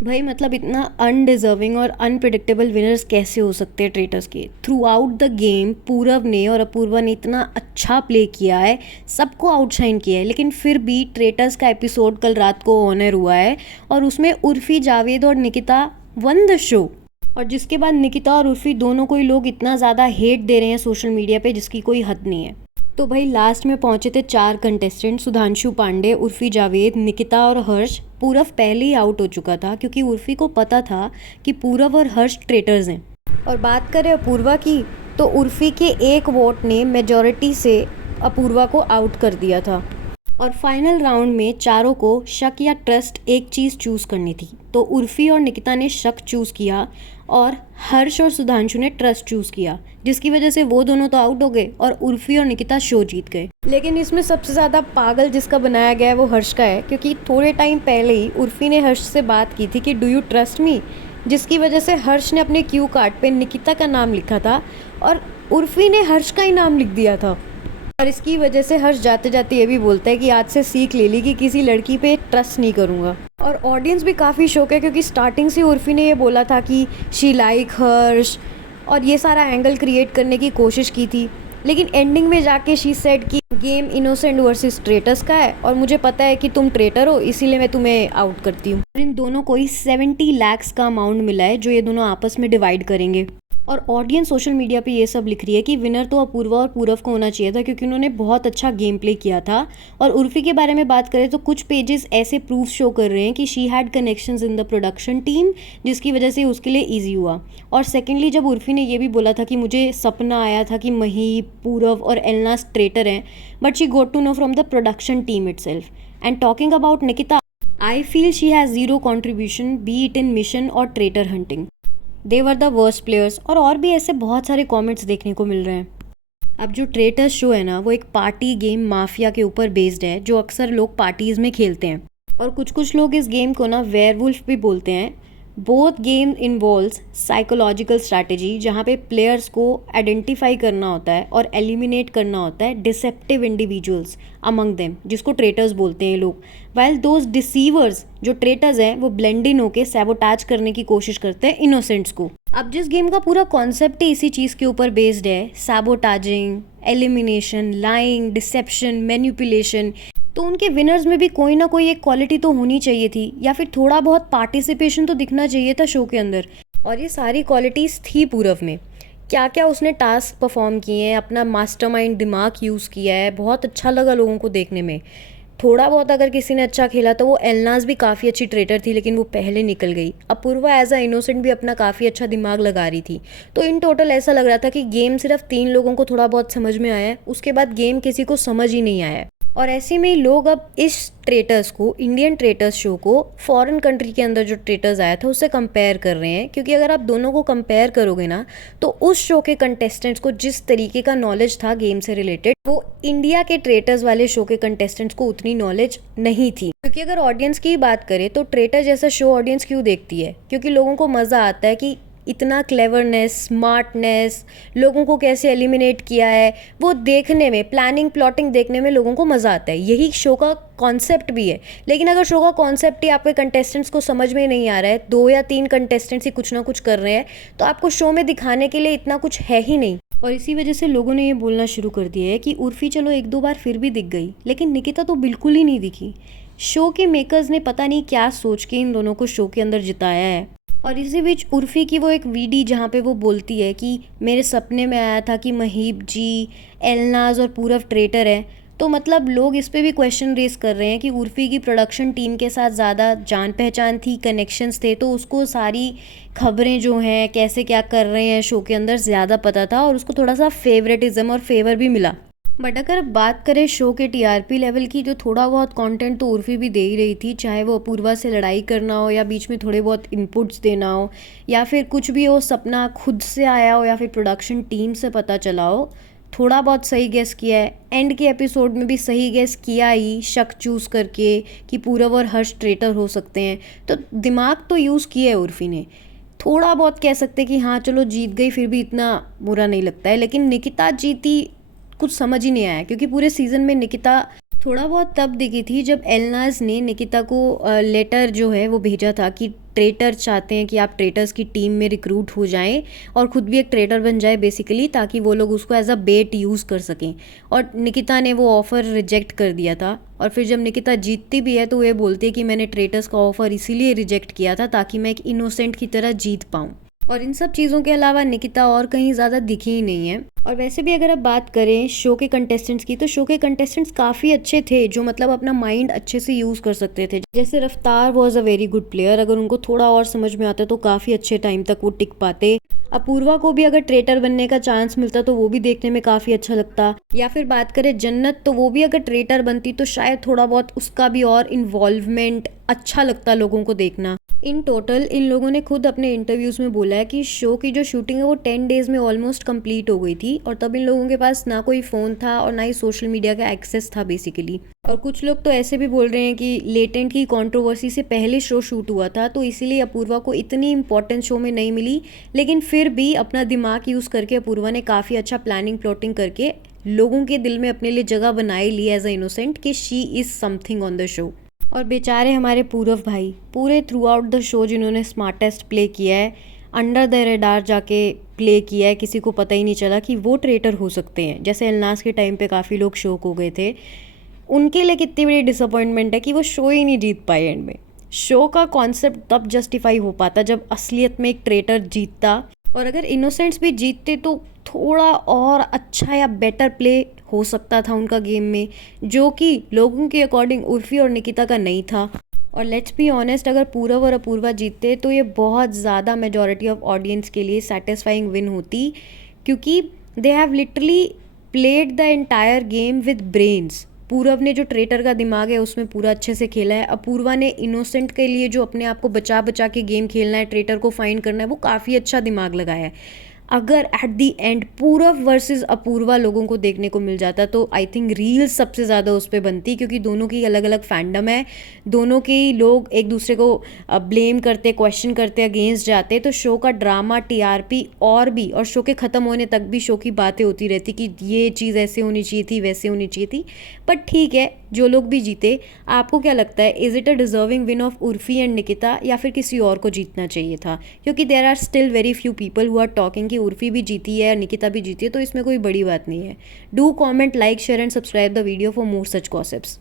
भाई मतलब इतना अनडिजर्विंग और अनप्रिडिक्टेबल विनर्स कैसे हो सकते हैं ट्रेटर्स के। थ्रू आउट द गेम पूरव ने और अपूर्वा ने इतना अच्छा प्ले किया है, सबको आउटशाइन किया है, लेकिन फिर भी ट्रेटर्स का एपिसोड कल रात को ऑनर हुआ है और उसमें उर्फी, जावेद और निकिता वन द शो। और जिसके बाद निकिता और उर्फी दोनों को ही लोग इतना ज़्यादा हेट दे रहे हैं सोशल मीडिया पे जिसकी कोई हद नहीं है। तो भाई लास्ट में पहुंचे थे 4 कंटेस्टेंट, सुधांशु पांडे, उर्फी जावेद, निकिता और हर्ष। पूरव पहले ही आउट हो चुका था क्योंकि उर्फी को पता था कि पूरव और हर्ष ट्रेटर्स हैं। और बात करें अपूर्वा की, तो उर्फी के एक वोट ने मेजॉरिटी से अपूर्वा को आउट कर दिया था। और फाइनल राउंड में चारों को शक या ट्रस्ट एक चीज़ चूज़ करनी थी, तो उर्फी और निकिता ने शक चूज़ किया और हर्ष और सुधांशु ने ट्रस्ट चूज़ किया, जिसकी वजह से वो दोनों तो आउट हो गए और उर्फी और निकिता शो जीत गए। लेकिन इसमें सबसे ज़्यादा पागल जिसका बनाया गया है वो हर्ष का है, क्योंकि थोड़े टाइम पहले ही उर्फी ने हर्ष से बात की थी कि डू यू ट्रस्ट मी, जिसकी वजह से हर्ष ने अपने क्यू कार्ड पे निकिता का नाम लिखा था और उर्फी ने हर्ष का ही नाम लिख दिया था। और इसकी वजह से हर्ष जाते जाते ये भी बोलता है कि आज से सीख ले ली कि किसी लड़की पे ट्रस्ट नहीं करूँगा। और ऑडियंस भी काफ़ी शौक है क्योंकि स्टार्टिंग से उर्फी ने ये बोला था कि शी लाइक हर्ष और ये सारा एंगल क्रिएट करने की कोशिश की थी, लेकिन एंडिंग में जाके शी सेड कि गेम इनोसेंट वर्सेस ट्रेटर्स का है और मुझे पता है कि तुम ट्रेटर हो, इसीलिए मैं तुम्हें आउट करती हूँ। इन दोनों को ही 70 lakhs का अमाउंट मिला है जो ये दोनों आपस में डिवाइड करेंगे। और ऑडियंस सोशल मीडिया पे ये सब लिख रही है कि विनर तो अपूर्वा और पूरव को होना चाहिए था क्योंकि उन्होंने बहुत अच्छा गेम प्ले किया था। और उर्फी के बारे में बात करें तो कुछ पेजेस ऐसे प्रूफ शो कर रहे हैं कि she had connections in the production team, जिसकी वजह से उसके लिए ईजी हुआ। और सेकेंडली जब उर्फी ने ये भी बोला था कि मुझे सपना आया था कि महीप, पूरव और एलनास ट्रेटर हैं, but she got to know from the production team itself. And talking about Nikita, I feel she has zero contribution be it in mission or traitor hunting, they were the worst players. और भी ऐसे बहुत सारे comments देखने को मिल रहे हैं। अब जो ट्रेटर्स शो है ना, वो एक पार्टी गेम माफिया के ऊपर बेस्ड है जो अक्सर लोग पार्टीज़ में खेलते हैं। और कुछ लोग इस गेम को ना वेयरवुल्फ भी बोलते हैं। Both game involves psychological strategy, जहाँ पे प्लेयर्स को आइडेंटिफाई करना होता है और एलिमिनेट करना होता है डिसेप्टिव इंडिविजुअल्स अमंग देम, जिसको ट्रेटर्स बोलते हैं लोग। वाइल दोज डिसीवर्स, जो ट्रेटर्स हैं, वो ब्लेंड इन होकर सैबोटाज करने की कोशिश करते हैं इनोसेंट्स को। अब जिस गेम का पूरा कॉन्सेप्ट ही इसी चीज़ के ऊपर बेस्ड है, sabotaging, elimination, lying, deception, manipulation, तो उनके विनर्स में भी कोई ना कोई एक क्वालिटी तो होनी चाहिए थी, या फिर थोड़ा बहुत पार्टिसिपेशन तो दिखना चाहिए था शो के अंदर। और ये सारी क्वालिटीज़ थी पूरव में। क्या क्या उसने टास्क परफॉर्म किए हैं, अपना मास्टरमाइंड दिमाग यूज़ किया है, बहुत अच्छा लगा लोगों को देखने में। थोड़ा बहुत अगर किसी ने अच्छा खेला तो वो एलनाज भी काफ़ी अच्छी ट्रेटर थी, लेकिन वो पहले निकल गई। अपूर्वा एज अ इनोसेंट भी अपना काफ़ी अच्छा दिमाग लगा रही थी। तो इन टोटल ऐसा लग रहा था कि गेम सिर्फ 3 लोगों को थोड़ा बहुत समझ में आया है, उसके बाद गेम किसी को समझ ही नहीं आया है। और ऐसे में लोग अब इस ट्रेटर्स को, इंडियन ट्रेटर्स शो को फॉरेन कंट्री के अंदर जो ट्रेटर्स आया था उससे कंपेयर कर रहे हैं, क्योंकि अगर आप दोनों को कंपेयर करोगे ना, तो उस शो के कंटेस्टेंट्स को जिस तरीके का नॉलेज था गेम से रिलेटेड, वो इंडिया के ट्रेटर्स वाले शो के कंटेस्टेंट्स को उतनी नॉलेज नहीं थी। क्योंकि अगर ऑडियंस की बात करें तो ट्रेटर जैसा शो ऑडियंस क्यों देखती है? क्योंकि लोगों को मज़ा आता है कि इतना क्लेवरनेस, स्मार्टनेस, लोगों को कैसे एलिमिनेट किया है, वो देखने में, प्लानिंग प्लॉटिंग देखने में लोगों को मज़ा आता है। यही शो का कॉन्सेप्ट भी है। लेकिन अगर शो का कॉन्सेप्ट ही आपके कंटेस्टेंट्स को समझ में नहीं आ रहा है, 2 या 3 कंटेस्टेंट्स ही कुछ ना कुछ कर रहे हैं, तो आपको शो में दिखाने के लिए इतना कुछ है ही नहीं। और इसी वजह से लोगों ने ये बोलना शुरू कर दिया है कि उर्फी चलो 1-2 बार फिर भी दिख गई, लेकिन निकिता तो बिल्कुल ही नहीं दिखी। शो के मेकर्स ने पता नहीं क्या सोच के इन दोनों को शो के अंदर जिताया है। और इसी बीच उर्फी की वो एक वीडी जहाँ पे वो बोलती है कि मेरे सपने में आया था कि महीप जी, एलनाज और पूरव ट्रेटर है। तो मतलब लोग इस पे भी क्वेश्चन रेस कर रहे हैं कि उर्फी की प्रोडक्शन टीम के साथ ज़्यादा जान पहचान थी, कनेक्शंस थे, तो उसको सारी खबरें जो हैं कैसे क्या कर रहे हैं शो के अंदर ज़्यादा पता था और उसको थोड़ा सा फेवरेटिज्म और फेवर भी मिला। बट अगर बात करें शो के टीआरपी लेवल की, जो थोड़ा बहुत कंटेंट तो उर्फी भी दे ही रही थी, चाहे वो अपूर्वा से लड़ाई करना हो या बीच में थोड़े बहुत इनपुट्स देना हो या फिर कुछ भी हो, सपना खुद से आया हो या फिर प्रोडक्शन टीम से पता चला हो, थोड़ा बहुत सही गेस किया है। एंड के एपिसोड में भी सही गेस किया ही, शक चूज़ करके कि पूरव और हर्ष ट्रेटर हो सकते हैं। तो दिमाग तो यूज़ किया है उर्फी ने। थोड़ा बहुत कह सकते कि हाँ चलो जीत गई, फिर भी इतना बुरा नहीं लगता है। लेकिन निकिता जीती कुछ समझ ही नहीं आया, क्योंकि पूरे सीज़न में निकिता थोड़ा बहुत तब दिखी थी जब एलनाज़ ने निकिता को लेटर जो है वो भेजा था कि ट्रेटर चाहते हैं कि आप ट्रेटर्स की टीम में रिक्रूट हो जाएं और ख़ुद भी एक ट्रेटर बन जाए बेसिकली, ताकि वो लोग उसको एज अ बेट यूज़ कर सकें। और निकिता ने वो ऑफ़र रिजेक्ट कर दिया था। और फिर जब निकिता जीतती भी है तो ये बोलती है कि मैंने ट्रेटर्स का ऑफ़र इसीलिए रिजेक्ट किया था ताकि मैं एक इनोसेंट की तरह जीत पाऊँ। और इन सब चीज़ों के अलावा निकिता और कहीं ज़्यादा दिखी ही नहीं है। और वैसे भी अगर आप बात करें शो के कंटेस्टेंट्स की, तो शो के कंटेस्टेंट्स काफ़ी अच्छे थे जो मतलब अपना माइंड अच्छे से यूज़ कर सकते थे। जैसे रफ्तार was a very good player, अगर उनको थोड़ा और समझ में आता तो काफ़ी अच्छे टाइम तक वो टिक पाते। अपूर्वा को भी अगर ट्रेटर बनने का चांस मिलता तो वो भी देखने में काफ़ी अच्छा लगता। या फिर बात करें जन्नत, तो वो भी अगर ट्रेटर बनती तो शायद थोड़ा बहुत उसका भी और इन्वॉल्वमेंट अच्छा लगता लोगों को देखना। इन टोटल इन लोगों ने खुद अपने इंटरव्यूज़ में बोला है कि शो की जो शूटिंग है वो 10 डेज़ में ऑलमोस्ट कंप्लीट हो गई थी, और तब इन लोगों के पास ना कोई फ़ोन था और ना ही सोशल मीडिया का एक्सेस था बेसिकली। और कुछ लोग तो ऐसे भी बोल रहे हैं कि लेटेंट की कंट्रोवर्सी से पहले शो शूट हुआ था, तो इसीलिए अपूर्वा को इतनी इंपॉर्टेंस शो में नहीं मिली। लेकिन फिर भी अपना दिमाग यूज़ करके अपूर्वा ने काफ़ी अच्छा प्लानिंग प्लॉटिंग करके लोगों के दिल में अपने लिए जगह बनाई ली एज अ इनोसेंट कि she is something on the show. और बेचारे हमारे पूरव भाई पूरे थ्रू आउट द शो जिन्होंने स्मार्टेस्ट प्ले किया है, अंडर द रेडार जाके प्ले किया है, किसी को पता ही नहीं चला कि वो ट्रेटर हो सकते हैं। जैसे एलनाज के टाइम पे काफ़ी लोग शौक हो गए थे, उनके लिए कितनी बड़ी डिसअपॉइंटमेंट है कि वो शो ही नहीं जीत पाए एंड में। शो का कॉन्सेप्ट तब जस्टिफाई हो पाता जब असलियत में एक ट्रेटर जीतता, और अगर इनोसेंट्स भी जीतते तो थोड़ा और अच्छा या बेटर प्ले हो सकता था उनका गेम में, जो कि लोगों के अकॉर्डिंग उर्फी और निकिता का नहीं था। और लेट्स बी ऑनेस्ट, अगर पूरव और अपूर्वा जीतते तो ये बहुत ज़्यादा मेजॉरिटी ऑफ ऑडियंस के लिए सेटिस्फाइंग विन होती, क्योंकि they have literally played the entire game with brains. Purav ने जो ट्रेटर का दिमाग है उसमें पूरा अच्छे से खेला है। अपूर्वा ने इनोसेंट के लिए जो अपने आप को बचा बचा के गेम खेलना है, ट्रेटर को फाइंड करना है, वो काफ़ी अच्छा दिमाग लगाया है। अगर at the end Purav versus Apurva लोगों को देखने को मिल जाता तो आई थिंक रील्स सबसे ज़्यादा उस पर बनती, क्योंकि दोनों की अलग अलग फैंडम है, दोनों के ही लोग एक दूसरे को ब्लेम करते, क्वेश्चन करते, अगेंस्ट जाते, तो शो का ड्रामा, टीआरपी और शो के ख़त्म होने तक भी शो की बातें होती रहती कि ये चीज़ ऐसे होनी चाहिए थी, वैसे होनी चाहिए थी। बट ठीक है, जो लोग भी जीते, आपको क्या लगता है, is it a deserving win of Urfi and Nikita, या फिर किसी और को जीतना चाहिए था? क्योंकि there are still very few people who are talking कि उर्फी भी जीती है, निकिता भी जीती है, तो इसमें कोई बड़ी बात नहीं है। Do comment, like, share and subscribe the video for more such gossips.